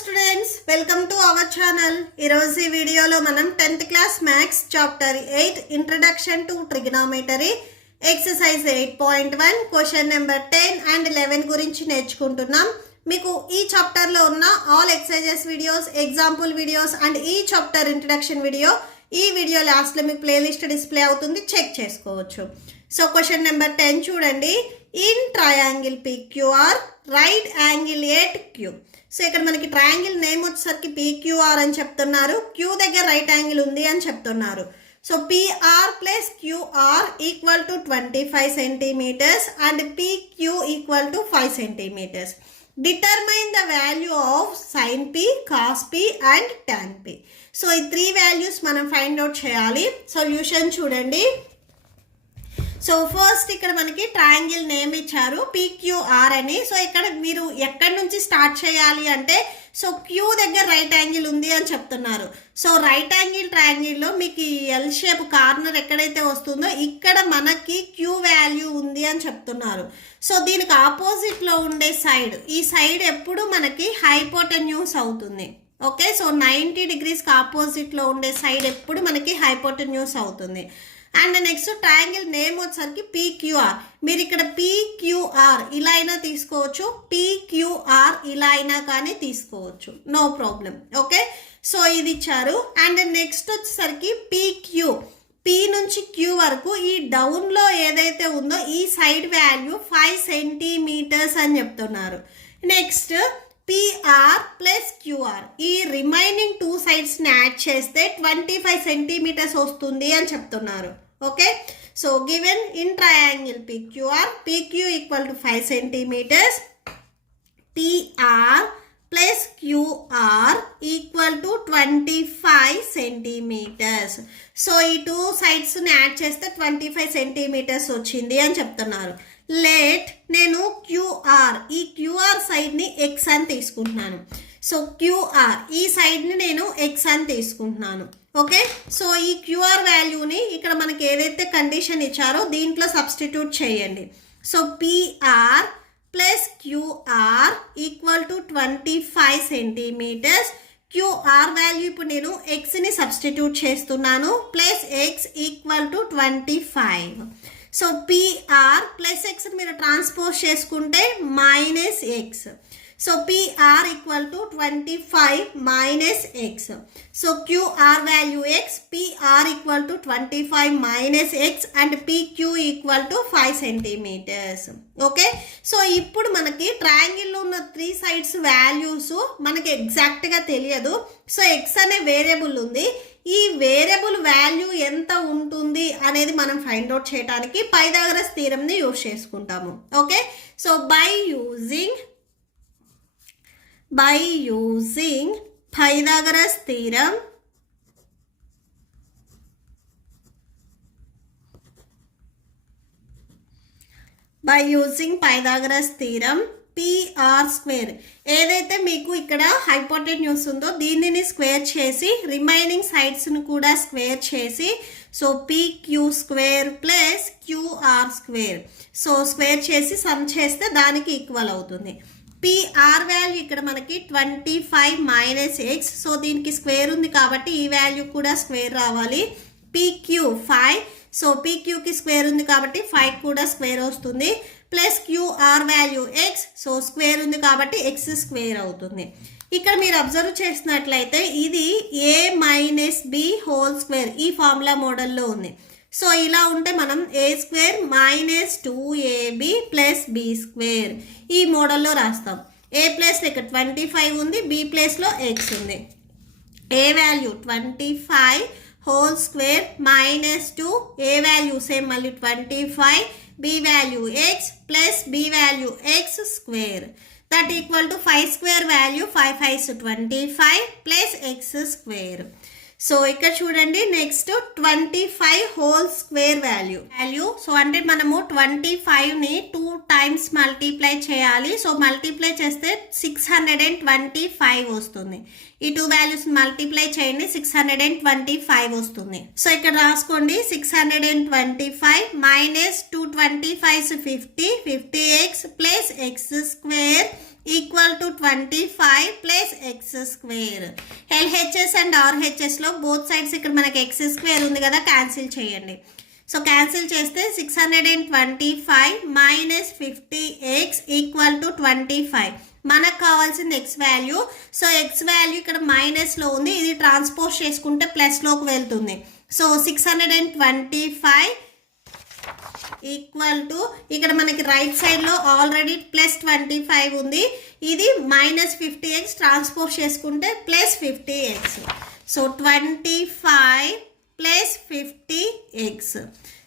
Students, welcome to our channel. ఈరోజు ఈ వీడియోలో మనం 10th class maths chapter 8 introduction to trigonometry exercise 8.1 question number 10 and 11 గురించి నేర్చుకుంటున్నాం. మీకు ఈ చాప్టర్లో ఉన్న all exercises videos, example videos and ఈ చాప్టర్ ఇంట్రడక్షన్ వీడియో ఈ వీడియో లాస్ట్లో మీకు ప్లేలిస్ట్ డిస్ప్లే అవుతుంది, చెక్ చేసుకోవచ్చు. సో క్వశ్చన్ నెంబర్ 10 చూడండి. In triangle PQR right angle at Q. So ఇక్కడ మనకి ట్రయాంగిల్ నేమ్ వచ్చేసరికి PQR అని చెప్తున్నారు. Q దగ్గర రైట్ యాంగిల్ ఉంది అని చెప్తున్నారు. So PR plus QR equal to 25 centimetres and PQ equal to 5 centimetres. Determine the value of sin P, cos P and tan P. So ఈ 3 వాల్యూస్ మనం find out చేయాలి. Solution చూడండి. So first ఇక్కడ మనకి triangle name ఇచ్చారు PQR అని. So ఇక్కడ మీరు ఎక్కడి నుంచి స్టార్ట్ చేయాలి అంటే, సో Q దగ్గర రైట్ యాంగిల్ ఉంది అని చెప్తున్నారు. సో రైట్ యాంగిల్ ట్రయాంగిల్లో మీకు ఎల్ షేప్ కార్నర్ ఎక్కడైతే వస్తుందో ఇక్కడ మనకి Q వాల్యూ ఉంది అని చెప్తున్నారు. సో దీనికి ఆపోజిట్లో ఉండే సైడ్, ఈ సైడ్ ఎప్పుడు మనకి హైపోటెన్యూస్ అవుతుంది. ఓకే, సో 90 డిగ్రీస్కి ఆపోజిట్లో ఉండే సైడ్ ఎప్పుడు మనకి హైపోటెన్యూస్ అవుతుంది. అండ్ నెక్స్ట్ ట్రయాంగిల్ నేమ్ వచ్చేసరికి PQR. మీరు ఇక్కడ PQR ఇలా అయినా తీసుకోవచ్చు, PQR ఇలా అయినా కానీ తీసుకోవచ్చు, నో ప్రాబ్లం. ఓకే, సో ఇది ఇచ్చారు. అండ్ నెక్స్ట్ వచ్చేసరికి PQ, P నుంచి Q వరకు ఈ డౌన్లో ఏదైతే ఉందో ఈ సైడ్ వాల్యూ 5 సెంటీమీటర్స్ అని చెప్తున్నారు. నెక్స్ట్ PR ప్లస్ QR, ఈ రిమైనింగ్ 2 సైడ్స్ని యాడ్ చేస్తే 25 సెంటీమీటర్స్ వస్తుంది అని చెప్తున్నారు. Okay, so given in triangle PQR, PQ equal to 5 centimetres, PR plus QR equal to 25 centimetres. So ఈ 2 సైడ్స్ని యాడ్ చేస్తే 25 సెంటీమీటర్స్ వచ్చింది అని చెప్తున్నారు. లెట్ నేను QR, ఈ QR సైడ్ని X అని తీసుకుంటున్నాను. సో QR ఈ సైడ్ని నేను X అని తీసుకుంటున్నాను. ఓకే, సో ఈ QR వాల్యూని ఇక్కడ మనకి ఏదైతే కండిషన్ ఇచ్చారో దీంట్లో సబ్స్టిట్యూట్ చేయండి. So PR plus QR equal to 25 centimetres. QR value ఇప్పుడు నేను Xని సబ్స్టిట్యూట్ చేస్తున్నాను. Plus X equal to 25. So PR plus X మీరు ట్రాన్స్పోజ్ చేసుకుంటే minus X. So PR equal to 25 minus X. So QR value X, PR equal to 25 minus X and PQ equal to 5 centimetres. Okay, so ఇప్పుడు మనకి ట్రయాంగిల్లో ఉన్న 3 sides values మనకి ఎగ్జాక్ట్గా తెలియదు. So X అనే variable ఉంది. ఈ వేరియబుల్ వాల్యూ ఎంత ఉంటుంది అనేది మనం ఫైండ్ అవుట్ చేయడానికి పైథాగరస్ థీరంని యూజ్ చేసుకుంటాము. Okay, so by using Pythagoras theorem, PR square, ఏదైతే మీకు ఇక్కడ హైపోటెన్యూస్ ఉందో దీనిని స్క్వేర్ చేసి రిమైనింగ్ సైడ్స్ను కూడా స్క్వేర్ చేసి, so PQ square plus QR square, so square చేసి సమ్ చేస్తే దానికి ఈక్వల్ అవుతుంది. PR వాల్యూ ఇక్కడ మనకి 25 మైనస్ X, సో దీనికి స్క్వేర్ ఉంది కాబట్టి ఈ వాల్యూ కూడా స్క్వేర్ రావాలి. PQ 5, సో PQకి స్క్వేర్ ఉంది కాబట్టి 5 కూడా స్క్వేర్ వస్తుంది. Plus QR value X, so square ఉంది కాబట్టి X స్క్వేర్ అవుతుంది. ఇక్కడ మీరు అబ్జర్వ్ చేసినట్లయితే ఇది A minus B whole square ఈ ఫార్ములా మోడల్లో ఉంది. సో ఇలా ఉంటే మనం A square minus 2AB plus B square ఈ మోడల్లో రాస్తాం. A ప్లేస్లో ఇక్కడ 25 ఉంది, B ప్లేస్లో X ఉంది. A value 25 whole square minus 2, A value same మళ్ళీ 25, B value X plus B value X square, that equal to 5 square value 5 5 25 plus X square. So ఇక్కడ చూడండి, next 25 whole square value. So అంటే మనము 25ని 2 times multiply చేయాలి. So multiply చేస్తే 625 వస్తుంది. ఈ 2 values multiply చేయండి, 625 వస్తుంది. సో ఇక్కడ రాసుకోండి, 625 minus 225 50, 50x plus X square equal to 25 plus x square. LHS and ఆర్హెచ్ఎస్లో బోత్ సైడ్స్ ఇక్కడ మనకి ఎక్స్ స్క్వేర్ ఉంది కదా, క్యాన్సిల్ చేయండి. సో క్యాన్సిల్ చేస్తే 625 మైనస్ 50x ఈక్వల్ టు 25. మనకు కావాల్సింది X value. So X value ఇక్కడ మైనస్లో ఉంది, ఇది ట్రాన్స్పోజ్ చేసుకుంటే ప్లస్లోకి వెళ్తుంది. సో 625 ఈక్వల్ టు ఇక్కడ మనకి రైట్ సైడ్లో ఆల్రెడీ ప్లస్ 25 ఉంది, ఇది మైనస్ 50x ట్రాన్స్పోజ్ చేసుకుంటే plus 50x. So 25 plus 50x.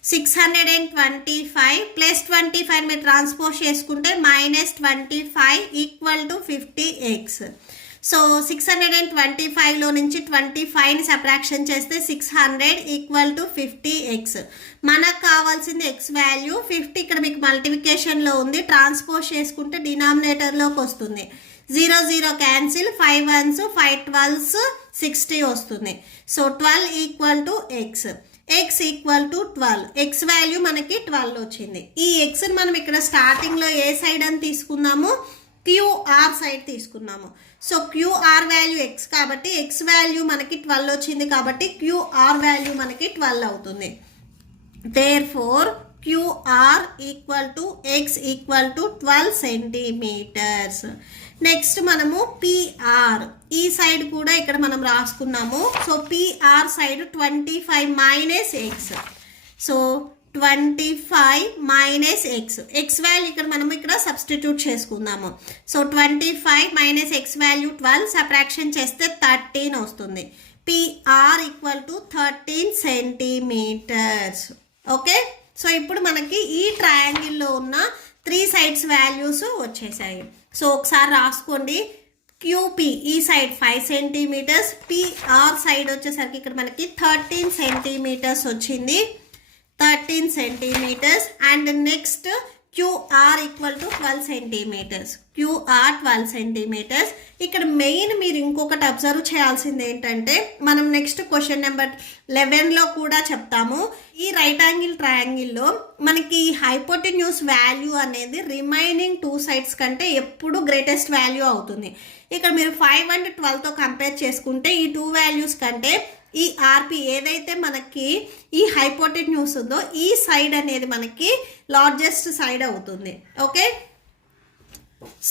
625 plus 25 మీరు ట్రాన్స్పోజ్ చేసుకుంటే minus 25 equal to 50x. So 625లో నుంచి 25ని సబ్ట్రాక్షన్ చేస్తే 600 ఈక్వల్ టు 50x. మనకు కావాల్సింది ఎక్స్ వాల్యూ 50, ఇక్కడ మీకు మల్టిప్లికేషన్లో ఉంది, ట్రాన్స్పోజ్ చేసుకుంటే డినామినేటర్లోకి వస్తుంది. 0 0 క్యాన్సిల్, 5 1s 5 12s 60 వస్తుంది. So 12 equal to X. X equal to 12. X value మనకి 12 వచ్చింది. ఈ ఎక్స్ని మనం ఇక్కడ స్టార్టింగ్లో ఏ సైడ్ అని తీసుకున్నాము, క్యూఆర్ సైడ్ తీసుకున్నాము. సో క్యూఆర్ వాల్యూ ఎక్స్ కాబట్టి ఎక్స్ వాల్యూ మనకి 12 వచ్చింది కాబట్టి క్యూఆర్ వాల్యూ మనకి 12 అవుతుంది. Therefore QR equal to x equal to 12 centimetres. Next మనము పిఆర్ ఈ సైడ్ కూడా ఇక్కడ మనం రాసుకున్నాము. So PR side 25 minus x. So 25 minus x. X value ఇక్కడ మనం ఇక్కడ సబ్స్టిట్యూట్ చేసుకుందాము. So 25 minus x value 12, subtraction చేస్తే 13 వస్తుంది. PR equal to 13 centimetres. Okay, so ఇప్పుడు మనకి ఈ ట్రయాంగిల్లో ఉన్న 3 సైడ్స్ వాల్యూస్ వచ్చేసాయి. సో ఒకసారి రాసుకోండి. క్యూపీ ఈ సైడ్ 5 సెంటీమీటర్స్, పిఆర్ సైడ్ వచ్చేసరికి ఇక్కడ మనకి 13 సెంటీమీటర్స్ వచ్చింది. 13 centimetres. And next QR equal to 12 centimetres. QR 12 centimetres. ఇక్కడ మెయిన్ మీరు ఇంకొకటి అబ్జర్వ్ చేయాల్సింది ఏంటంటే, మనం నెక్స్ట్ క్వశ్చన్ నెంబర్ 11లో కూడా చెప్తాము. ఈ రైట్ యాంగిల్ ట్రయాంగిల్లో మనకి హైపోటెన్యూస్ వాల్యూ అనేది రిమైనింగ్ 2 సైడ్స్ కంటే ఎప్పుడు గ్రేటెస్ట్ వాల్యూ అవుతుంది. ఇక్కడ మీరు 5 అండ్ 12తో కంపేర్ చేసుకుంటే ఈ 2 వాల్యూస్ కంటే ఈ ఆర్పి ఏదైతే మనకి ఈ హైపోటెన్యూస్ ఉందో ఈ సైడ్ అనేది మనకి లార్జెస్ట్ సైడ్ అవుతుంది. ఓకే,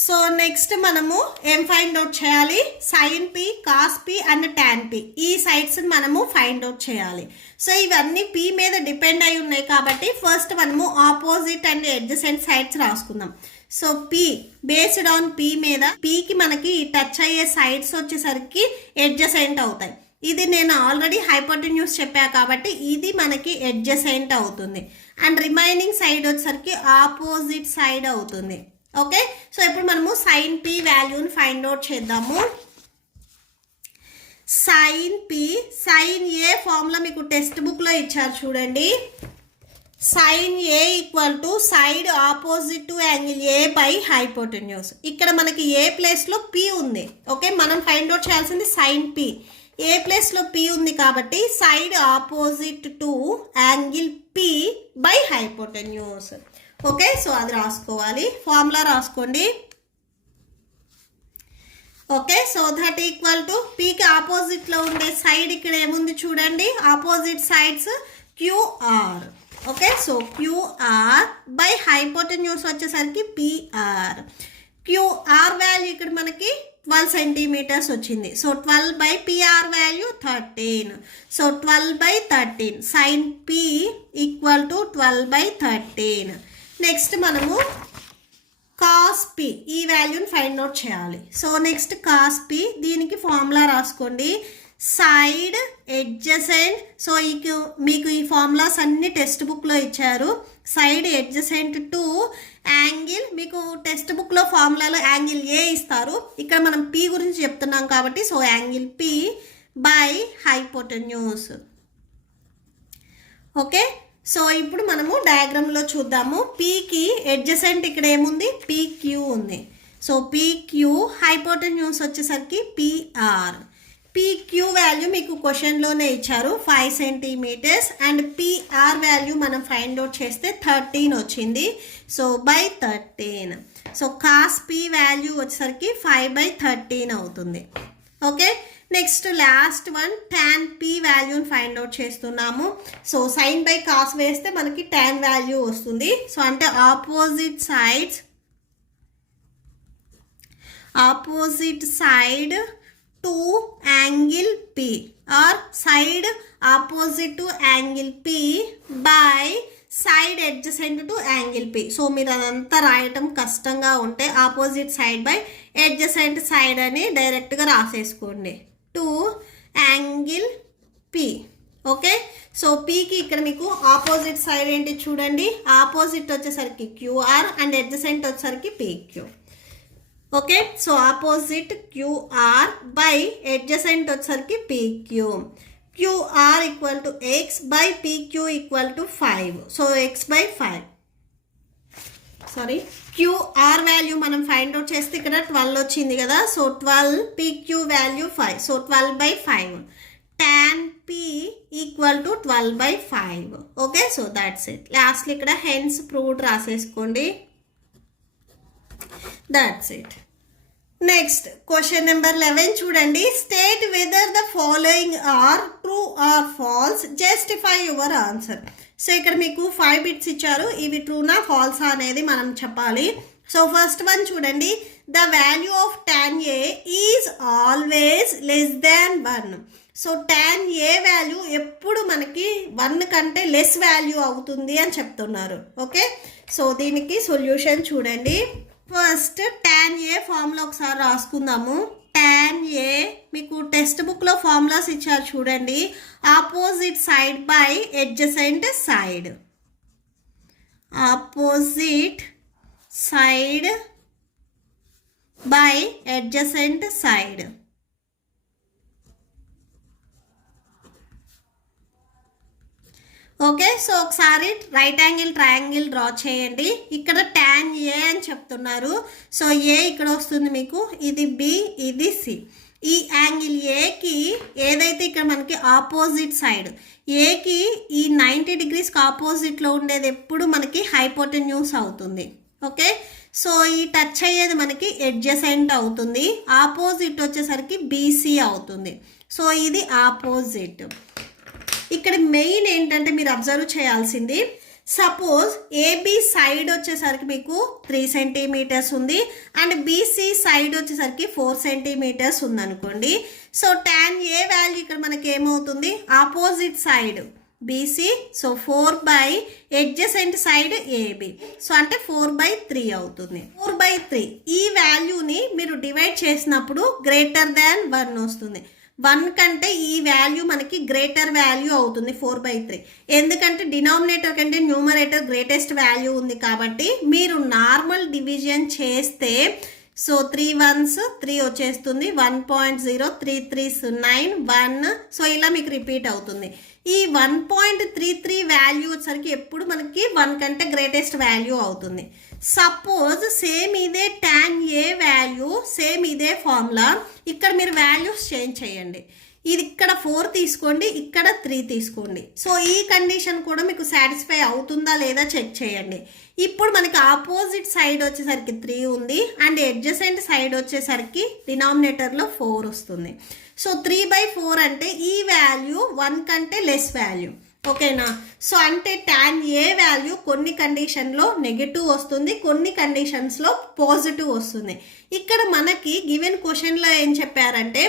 సో నెక్స్ట్ మనము ఏం ఫైండ్ అవుట్ చేయాలి, sine P, cos P and tan P ఈ సైడ్స్ మనము ఫైండ్ అవుట్ చేయాలి. సో ఇవన్నీ పి మీద డిపెండ్ అయి ఉన్నాయి కాబట్టి ఫస్ట్ మనము ఆపోజిట్ అండ్ అడ్జసెంట్ సైడ్స్ రాసుకుందాం. So P based on P మీద, పికి మనకి టచ్ అయ్యే సైడ్స్ వచ్చేసరికి అడ్జసెంట్ అవుతాయి. ఇది నేను ఆల్రెడీ హైపోటెన్యూస్ చెప్పా కాబట్టి ఇది మనకి అడ్జసెంట్ అవుతుంది. అండ్ రిమైనింగ్ సైడ్ వచ్చేసరికి ఆపోజిట్ సైడ్ అవుతుంది. ఓకే, సో ఇప్పుడు మనము సైన్ పి వాల్యూని ఫైండ్ అవుట్ చేద్దాము. Sine P, sine A formula మీకు టెక్స్ట్ బుక్లో ఇచ్చారు చూడండి. Sine A equal to side opposite to angle A by hypotenuse. ఇక్కడ మనకి ఏ ప్లేస్లో పి ఉంది. ఓకే, మనం ఫైండ్ అవుట్ చేయాల్సింది సైన్ పి. ఏ ప్లేస్లో పి ఉంది కాబట్టి side opposite to angle P by hypotenuse. Okay, so అది రాసుకోవాలి, ఫార్ములా రాసుకోండి. Okay, so that equal to పికి ఆపోజిట్లో ఉండే సైడ్ ఇక్కడ ఏముంది చూడండి, opposite sides QR. Okay, so QR by hypotenuse వచ్చేసరికి పిఆర్. క్యూఆర్ వాల్యూ ఇక్కడ మనకి 12 సెంటీమీటర్స్ వచ్చింది. So 12 by PR value 13. So 12 by 13 sine P equal to 12 by 13. Next మనము కాస్ పి ఈ వాల్యూని ఫైండ్ అవుట్ చేయాలి. సో నెక్స్ట్ కాస్ పి, దీనికి formula రాసుకోండి. Side adjacent. సో మీకు ఈ ఫార్ములాస్ అన్ని టెక్స్ట్ బుక్లో ఇచ్చారు. సైడ్ ఎడ్జసెంట్ టు యాంగిల్, మీకు టెక్స్ట్ బుక్లో ఫార్ములాలో యాంగిల్ ఏ ఇస్తారు, ఇక్కడ మనం పి గురించి చెప్తున్నాం కాబట్టి so angle P by hypotenuse. Okay, so ఇప్పుడు మనము డయాగ్రామ్లో చూద్దాము. పీకి ఎడ్జసెంట్ ఇక్కడ ఏముంది, పీక్యూ ఉంది. సో పీక్యూ, హైపోటెన్యూస్ వచ్చేసరికి పిఆర్. పీక్యూ వాల్యూ మీకు క్వశ్చన్లోనే ఇచ్చారు 5 సెంటీమీటర్స్. అండ్ పిఆర్ వాల్యూ మనం ఫైండ్ అవుట్ చేస్తే 13 వచ్చింది. So by 13. So cos P value వచ్చేసరికి 5/13 అవుతుంది. Okay, next last one tan p వాల్యూని ఫైండ్ అవుట్ చేస్తున్నాము. సో సైన్ బై కాస్ వేస్తే మనకి tan వాల్యూ వస్తుంది. సో అంటే opposite side to angle P or side opposite to angle P by side adjacent to angle P. So మీరు అదంతా రాయటం కష్టంగా ఉంటే opposite side by adjacent side అని డైరెక్ట్గా రాసేసుకోండి to angle P. Okay, so పీకి ఇక్కడ మీకు ఆపోజిట్ సైడ్ ఏంటి చూడండి, ఆపోజిట్ వచ్చేసరికి QR అండ్ అడ్జసెంట్ వచ్చేసరికి PQ. Okay, so opposite QR by adjacent వచ్చేసరికి PQ. QR equal to x by PQ equal to 5. So x/5. Sorry, QR value మనం find out చేస్తే ఇక్కడ 12 వచ్చింది కదా. So 12, PQ value 5. So 12/5. tan P equal to 12/5. Okay, so that's it. లాస్ట్లో ఇక్కడ hence proved రాసేసుకోండి. That's it. Next question number 11 చూడండి. State whether the following are true or false, justify your answer. So ఇక్కడ మీకు 5 bits ఇచ్చారు, ఇవి ట్రూనా ఫాల్సా అనేది మనం చెప్పాలి. సో ఫస్ట్ వన్ చూడండి, the value of tan A is always less than 1. So tan A value ఎప్పుడు మనకి 1 కంటే లెస్ వాల్యూ అవుతుంది అని చెప్తున్నారు. ఓకే, సో దీనికి సొల్యూషన్ చూడండి. ఫస్ట్ tan A ఫార్ములా ఒకసారి రాసుకుందాము. tan A మీకు టెక్స్ట్ బుక్లో ఫార్ములాస్ ఇచ్చారు చూడండి. Opposite side by adjacent side, opposite side by adjacent side. Okay, so ఒకసారి రైట్ యాంగిల్ ట్రయాంగిల్ డ్రా చేయండి. ఇక్కడ tan A అని చెప్తున్నారు. సో A ఇక్కడ వస్తుంది మీకు, ఇది B, ఇది C. ఈ యాంగిల్ Aకి ఏదైతే ఇక్కడ మనకి ఆపోజిట్ సైడ్ Aకి ఈ 90 డిగ్రీస్కి ఆపోజిట్లో ఉండేది ఎప్పుడు మనకి హైపోటెన్యూస్ అవుతుంది. ఓకే, సో ఈ టచ్ అయ్యేది మనకి అడ్జసెంట్ అవుతుంది. ఆపోజిట్ వచ్చేసరికి BC అవుతుంది. సో ఇది ఆపోజిట్. ఇక్కడ మెయిన్ ఏంటంటే మీరు అబ్జర్వ్ చేయాల్సింది, సపోజ్ ఏబి సైడ్ వచ్చేసరికి మీకు 3 సెంటీమీటర్స్ ఉంది అండ్ బీసీ సైడ్ వచ్చేసరికి 4 సెంటీమీటర్స్ ఉందనుకోండి. సో tan A వాల్యూ ఇక్కడ మనకి ఏమవుతుంది, opposite side BC, so 4 adjacent side AB, so అంటే 4/3 అవుతుంది. 4/3 ఈ వాల్యూని మీరు డివైడ్ చేసినప్పుడు గ్రేటర్ దాన్ 1 వస్తుంది. 1 కంటే ఈ వాల్యూ మనకి గ్రేటర్ వాల్యూ అవుతుంది 4/3. ఎందుకంటే డినామినేటర్ కంటే న్యూమరేటర్ గ్రేటెస్ట్ వాల్యూ ఉంది కాబట్టి మీరు నార్మల్ డివిజన్ చేస్తే సో 3 1s 3 వచ్చేస్తుంది, 1.0, 3 3s 9, 1. సో ఇలా మీకు రిపీట్ అవుతుంది. ఈ 1.33 వాల్యూ వచ్చేసరికి ఎప్పుడు మనకి 1 కంటే గ్రేటెస్ట్ వాల్యూ అవుతుంది. సపోజ్ సేమ్ ఇదే tan A వాల్యూ, సేమ్ ఇదే ఫార్ములా, ఇక్కడ మీరు వాల్యూస్ చేంజ్ చేయండి. ఇది ఇక్కడ 4 తీసుకోండి, ఇక్కడ 3 తీసుకోండి. సో ఈ కండిషన్ కూడా మీకు సాటిస్ఫై అవుతుందా లేదా చెక్ చేయండి. ఇప్పుడు మనకి ఆపోజిట్ సైడ్ వచ్చేసరికి 3 ఉంది అండ్ అడ్జసెంట్ సైడ్ వచ్చేసరికి డినామినేటర్లో 4 వస్తుంది. సో 3/4 అంటే ఈ వాల్యూ 1 కంటే లెస్ వాల్యూ. ఓకేనా, సో అంటే tan A వాల్యూ కొన్ని కండిషన్లో నెగటివ్ వస్తుంది, కొన్ని కండిషన్స్లో పాజిటివ్ వస్తుంది. ఇక్కడ మనకి గివెన్ క్వశ్చన్లో ఏం చెప్పారంటే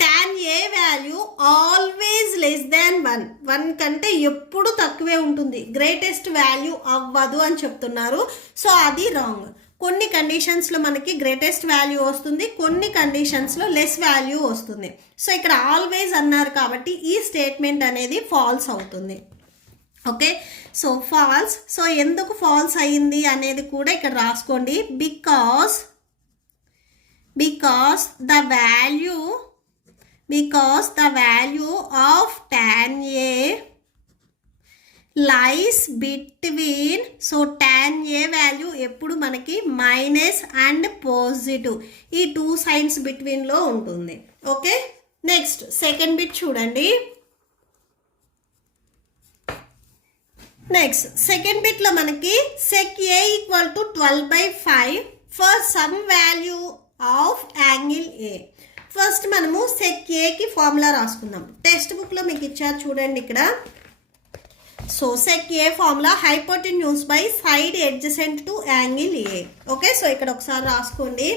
tan A value always less than 1, 1 కంటే ఎప్పుడు తక్కువే ఉంటుంది, గ్రేటెస్ట్ వాల్యూ అవ్వదు అని చెప్తున్నారు. సో అది రాంగ్. కొన్ని కండిషన్స్లో మనకి గ్రేటెస్ట్ వాల్యూ వస్తుంది, కొన్ని కండిషన్స్లో లెస్ వాల్యూ వస్తుంది. సో ఇక్కడ ఆల్వేస్ అన్నారు కాబట్టి ఈ స్టేట్మెంట్ అనేది ఫాల్స్ అవుతుంది. Okay, so false. సో ఎందుకు ఫాల్స్ అయ్యింది అనేది కూడా ఇక్కడ రాసుకోండి. Because the value of tan A lies between, so tan A value ఎప్పుడు మనకి మైనస్ అండ్ పాజిటివ్ ఈ 2 సైన్స్ బిట్వీన్లో ఉంటుంది. ఓకే, నెక్స్ట్ సెకండ్ బిట్ చూడండి. నెక్స్ట్ సెకండ్ బిట్లో మనకి sec A equal to 12/5 for some value of angle A. First మనము check ఏకి formula రాసుకుందాం. Text బుక్లో మీకు ఇచ్చారు చూడండి ఇక్కడ. So sec A formula hypotenuse by side adjacent to angle A. Okay, so ఇక్కడ ఒకసారి రాసుకోండి.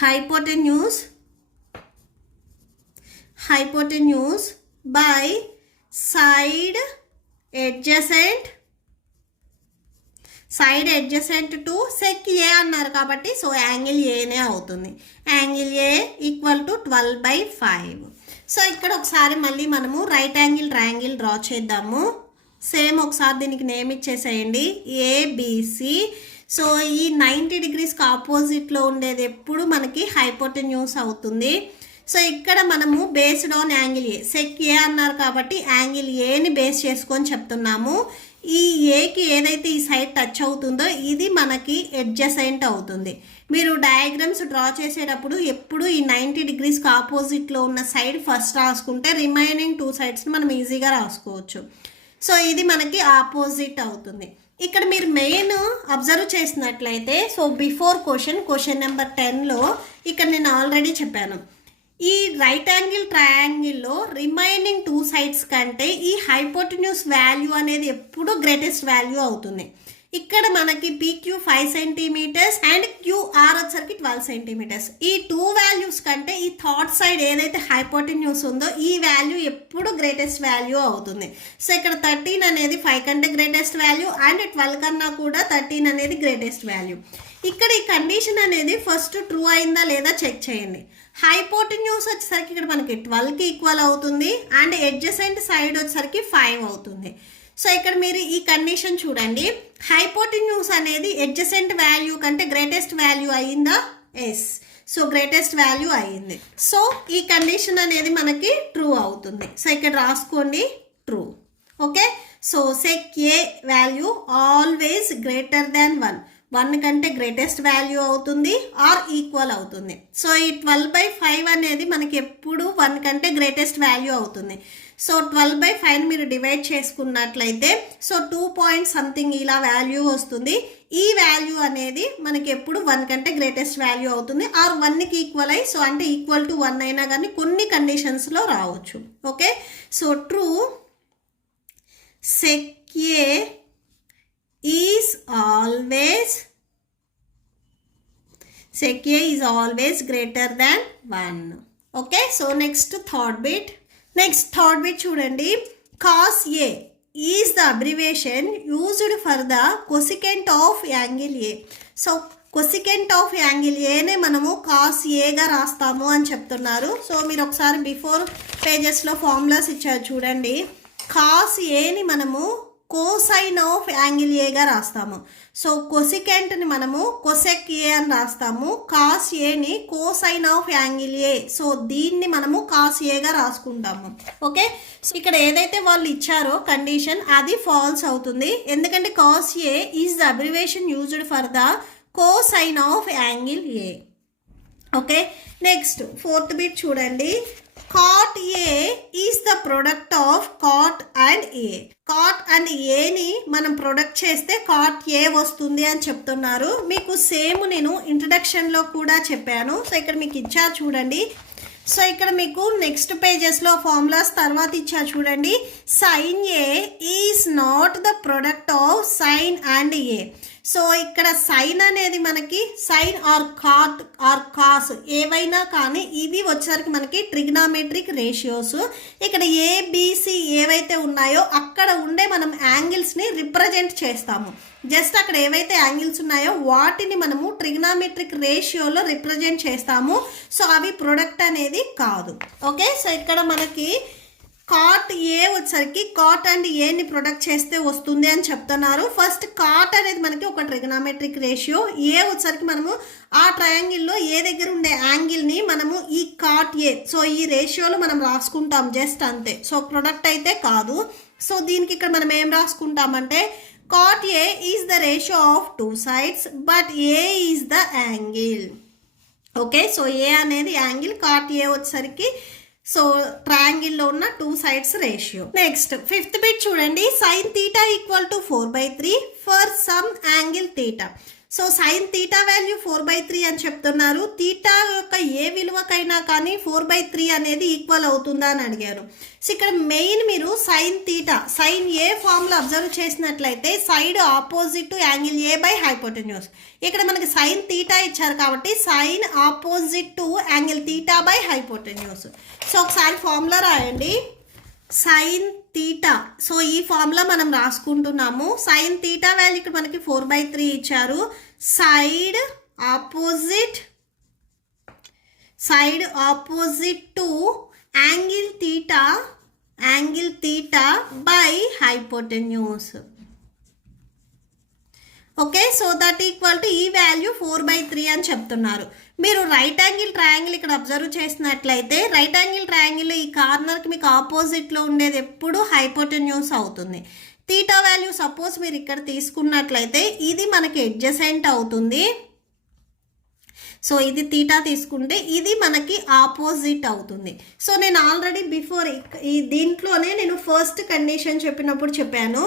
hypotenuse by side adjacent to sec A అన్నారు కాబట్టి సో యాంగిల్ ఏనే అవుతుంది. Angle A equal to 12/5. So ఇక్కడ ఒకసారి మళ్ళీ మనము రైట్ యాంగిల్ ట్రయాంగిల్ డ్రా చేద్దాము. సేమ్ ఒకసారి దీనికి నేమ్ ఇచ్చేసేయండి ఏబిసి. సో ఈ 90 డిగ్రీస్కి ఆపోజిట్లో ఉండేది ఎప్పుడు మనకి హైపోటెన్యూస్ అవుతుంది. సో ఇక్కడ మనము based on angle A, sec A అన్నారు కాబట్టి యాంగిల్ ఏని బేస్ చేసుకొని చెప్తున్నాము. ఈ ఏకి ఏదైతే ఈ సైడ్ టచ్ అవుతుందో ఇది మనకి అడ్జసెంట్ అవుతుంది. మీరు డయాగ్రామ్స్ డ్రా చేసేటప్పుడు ఎప్పుడు ఈ 90 డిగ్రీస్కి ఆపోజిట్లో ఉన్న సైడ్ ఫస్ట్ రాసుకుంటే రిమైనింగ్ 2 సైడ్స్ని మనం ఈజీగా రాసుకోవచ్చు. సో ఇది మనకి ఆపోజిట్ అవుతుంది. ఇక్కడ మీరు మెయిన్ అబ్జర్వ్ చేసినట్లయితే సో బిఫోర్ క్వశ్చన్ నెంబర్ 10లో ఇక్కడ నేను ఆల్రెడీ చెప్పాను. ఈ రైట్ యాంగిల్ ట్రయాంగిల్లో రిమైనింగ్ 2 సైడ్స్ కంటే ఈ హైపోటెన్యూస్ వాల్యూ అనేది ఎప్పుడు గ్రేటెస్ట్ వాల్యూ అవుతుంది. ఇక్కడ మనకి PQ 5 సెంటీమీటర్స్ అండ్ QR వచ్చరికి 12 సెంటీమీటర్స్. ఈ 2 వాల్యూస్ కంటే ఈ థర్డ్ సైడ్ ఏదైతే హైపోటెన్యూస్ ఉందో ఈ వాల్యూ ఎప్పుడు గ్రేటెస్ట్ వాల్యూ అవుతుంది. సో ఇక్కడ 13 అనేది 5 కంటే గ్రేటెస్ట్ వాల్యూ అండ్ 12 కన్నా కూడా 13 అనేది గ్రేటెస్ట్ వాల్యూ. ఇక్కడ ఈ కండిషన్ అనేది ఫస్ట్ ట్రూ అయిందా లేదా చెక్ చేయండి. హైపోటెన్యూస్ వచ్చేసరికి ఇక్కడ మనకి 12కి ఈక్వల్ అవుతుంది అండ్ అడ్జసెంట్ సైడ్ వచ్చేసరికి 5 అవుతుంది. సో ఇక్కడ మీరు ఈ కండిషన్ చూడండి. హైపోటెన్యూస్ అనేది అడ్జసెంట్ వాల్యూ కంటే గ్రేటెస్ట్ వాల్యూ అయ్యిందా? ఎస్. సో గ్రేటెస్ట్ వాల్యూ అయ్యింది. సో ఈ కండిషన్ అనేది మనకి ట్రూ అవుతుంది. సో ఇక్కడ రాసుకోండి true. Okay, so sec A value always greater than 1 కంటే గ్రేటెస్ట్ వాల్యూ అవుతుంది ఆర్ ఈక్వల్ అవుతుంది. సో ఈ 12/5 అనేది మనకి ఎప్పుడు 1 కంటే గ్రేటెస్ట్ వాల్యూ అవుతుంది. సో 12/5 మీరు డివైడ్ చేసుకున్నట్లయితే సో 2 పాయింట్ సంథింగ్ ఇలా వాల్యూ వస్తుంది. ఈ వాల్యూ అనేది మనకి ఎప్పుడు 1 కంటే గ్రేటెస్ట్ వాల్యూ అవుతుంది ఆర్ 1కి ఈక్వల్ అయ్యి సో అంటే ఈక్వల్ టు 1 అయినా కానీ కొన్ని కండిషన్స్లో రావచ్చు. Okay, so true sec A is always greater than 1. Okay, so next third bit చూడండి. cos A is the abbreviation used for the cosecant of angle A. So cosecant of angle A నే మనము cos A గా రాస్తాము అని చెప్తున్నారు. So మీరు ఒకసారి before పేజెస్లో formulas ఇచ్చారు చూడండి. cos A ని మనము కోసైన్ ఆఫ్ యాంగిల్ ఏగా రాస్తాము. సో కొసికెంట్ని మనము కొసెక్ ఏ అని రాస్తాము. కాస్ ఏని cosine of angle A. So దీన్ని మనము కాస్ ఏగా రాసుకుంటాము. ఓకే, సో ఇక్కడ ఏదైతే వాళ్ళు ఇచ్చారో కండిషన్ అది ఫాల్స్ అవుతుంది. ఎందుకంటే cos A is the abbreviation used for the cosine of angle A. Okay, next fourth bit చూడండి. cot A is the product of cot and A. cot and A ని మనం ప్రొడక్ట్ చేస్తే cot A వస్తుంది అని చెప్తున్నారు. మీకు same నేను ఇంట్రడక్షన్లో కూడా చెప్పాను. సో ఇక్కడ మీకు ఇచ్చారు చూడండి. సో ఇక్కడ మీకు నెక్స్ట్ పేజెస్లో ఫార్ములాస్ తర్వాత ఇచ్చారు చూడండి. Sine A is not the product of sine and A. So ఇక్కడ సైన్ అనేది మనకి sine or cot or cos ఏవైనా కానీ ఇవి వచ్చేసరికి మనకి ట్రిగ్నామెట్రిక్ రేషియోస్. ఇక్కడ ఏబిసి ఏవైతే ఉన్నాయో అక్కడ ఉండే మనం యాంగిల్స్ని రిప్రజెంట్ చేస్తాము. జస్ట్ అక్కడ ఏవైతే యాంగిల్స్ ఉన్నాయో వాటిని మనము ట్రిగ్నామెట్రిక్ రేషియోలో రిప్రజెంట్ చేస్తాము. సో అవి ప్రొడక్ట్ అనేది కాదు. ఓకే, సో ఇక్కడ మనకి కాట్ ఏ వచ్చరికి కాట్ అండ్ ఏని ప్రొడక్ట్ చేస్తే వస్తుంది అని చెప్తున్నారు. ఫస్ట్ కాట్ అనేది మనకి ఒక ట్రిగ్నామెట్రిక్ రేషియో. ఏ వచ్చరికి మనము ఆ ట్రయాంగిల్లో ఏ దగ్గర ఉండే యాంగిల్ని మనము ఈ కాట్ ఏ సో ఈ రేషియోలో మనం రాసుకుంటాం జస్ట్ అంతే. సో ప్రొడక్ట్ అయితే కాదు. సో దీనికి ఇక్కడ మనం ఏం రాసుకుంటామంటే cot A is the ratio of 2 sides but A is the angle. Okay, so A అనేది యాంగిల్, cot A వచ్చరికి సో ట్రయాంగిల్లో ఉన్న 2 sides ratio. Next fifth bit చూడండి. sin θ equal to 4/3 for some angle θ. So sine theta value 4/3 అని చెప్తున్నారు. Theta యొక్క ఏ విలువకైనా కానీ 4/3 అనేది ఈక్వల్ అవుతుందా అని అడిగారు. సో ఇక్కడ మెయిన్ మీరు sine theta, sine A formula observe చేసినట్లయితే side opposite to angle A by hypotenuse. ఇక్కడ మనకి సైన్ తీటా ఇచ్చారు కాబట్టి sine opposite to angle theta by hypotenuse. So ఒకసారి ఫార్ములా రాయండి. సైన్ తీటా, సో ఈ ఫార్ములా మనం రాసుకుంటున్నాము. సైన్ తీటా వాల్యూ ఇక్కడ మనకి 4/3 ఇచ్చారు. Side opposite to angle theta by hypotenuse. Okay, so that equal to ఈ వాల్యూ 4/3 అని చెప్తున్నారు. మీరు రైట్ యాంగిల్ ట్రయాంగిల్ ఇక్కడ అబ్జర్వ్ చేసినట్లయితే రైట్ యాంగిల్ ట్రయాంగిల్ ఈ కార్నర్కి మీకు ఆపోజిట్లో ఉండేది ఎప్పుడు హైపోటెన్యూస్ అవుతుంది. తీటా వాల్యూ సపోజ్ మీరు ఇక్కడ తీసుకున్నట్లయితే ఇది మనకి అడ్జసెంట్ అవుతుంది. సో ఇది తీటా తీసుకుంటే ఇది మనకి ఆపోజిట్ అవుతుంది. సో నేను ఆల్రెడీ బిఫోర్ ఈ దీంట్లోనే నేను ఫస్ట్ కండిషన్ చెప్పినప్పుడు చెప్పాను,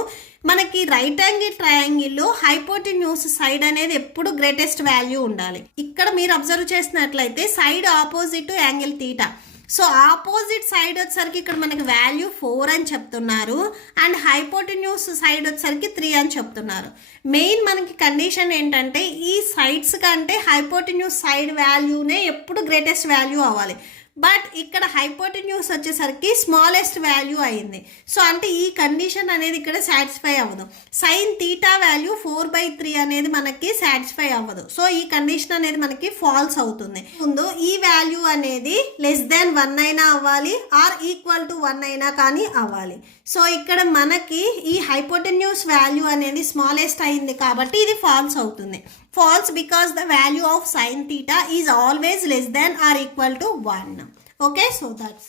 మనకి రైట్ యాంగిల్ ట్రయాంగిల్లో హైపోటెన్యూస్ సైడ్ అనేది ఎప్పుడు గ్రేటెస్ట్ వాల్యూ ఉండాలి. ఇక్కడ మీరు అబ్జర్వ్ చేసినట్లయితే side opposite to angle theta. So opposite side వచ్చేసరికి ఇక్కడ మనకి వాల్యూ 4 అని చెప్తున్నారు అండ్ హైపోటెన్యూస్ సైడ్ వచ్చేసరికి 3 అని చెప్తున్నారు. మెయిన్ మనకి కండిషన్ ఏంటంటే ఈ సైడ్స్ కంటే హైపోటెన్యూస్ సైడ్ వాల్యూనే ఎప్పుడు గ్రేటెస్ట్ వాల్యూ అవ్వాలి. బట్ ఇక్కడ హైపోటెన్యూస్ వచ్చేసరికి స్మాలెస్ట్ వాల్యూ అయింది. సో అంటే ఈ కండిషన్ అనేది ఇక్కడ సాటిస్ఫై అవ్వదు. సైన్ తీటా వాల్యూ 4/3 అనేది మనకి సాటిస్ఫై అవ్వదు. సో ఈ కండిషన్ అనేది మనకి ఫాల్స్ అవుతుంది. ముందు ఈ వాల్యూ అనేది లెస్ దాన్ 1 అయినా అవ్వాలి ఆర్ ఈక్వల్ టు 1 అయినా కానీ అవ్వాలి. సో ఇక్కడ మనకి ఈ హైపోటెన్యూస్ వాల్యూ అనేది స్మాలెస్ట్ అయింది కాబట్టి ఇది ఫాల్స్ అవుతుంది. False because the value of sin theta is always less than or equal to 1. Okay, so that's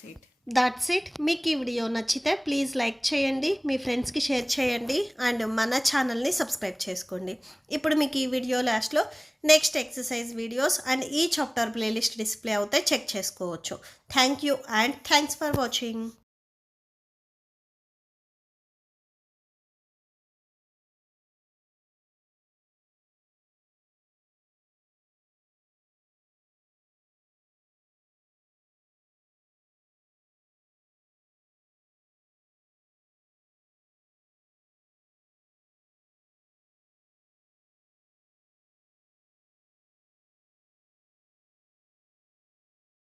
it. మీకు ఈ వీడియో నచ్చితే ప్లీజ్ లైక్ చేయండి, మీ ఫ్రెండ్స్కి షేర్ చేయండి అండ్ మన ఛానల్ని సబ్స్క్రైబ్ చేసుకోండి. ఇప్పుడు మీకు ఈ వీడియో లాస్ట్లో నెక్స్ట్ ఎక్సర్సైజ్ వీడియోస్ అండ్ ఈ చాప్టర్ ప్లేలిస్ట్ డిస్ప్లే అవుతాయి, చెక్ చేసుకోవచ్చు. Thank you and thanks for watching.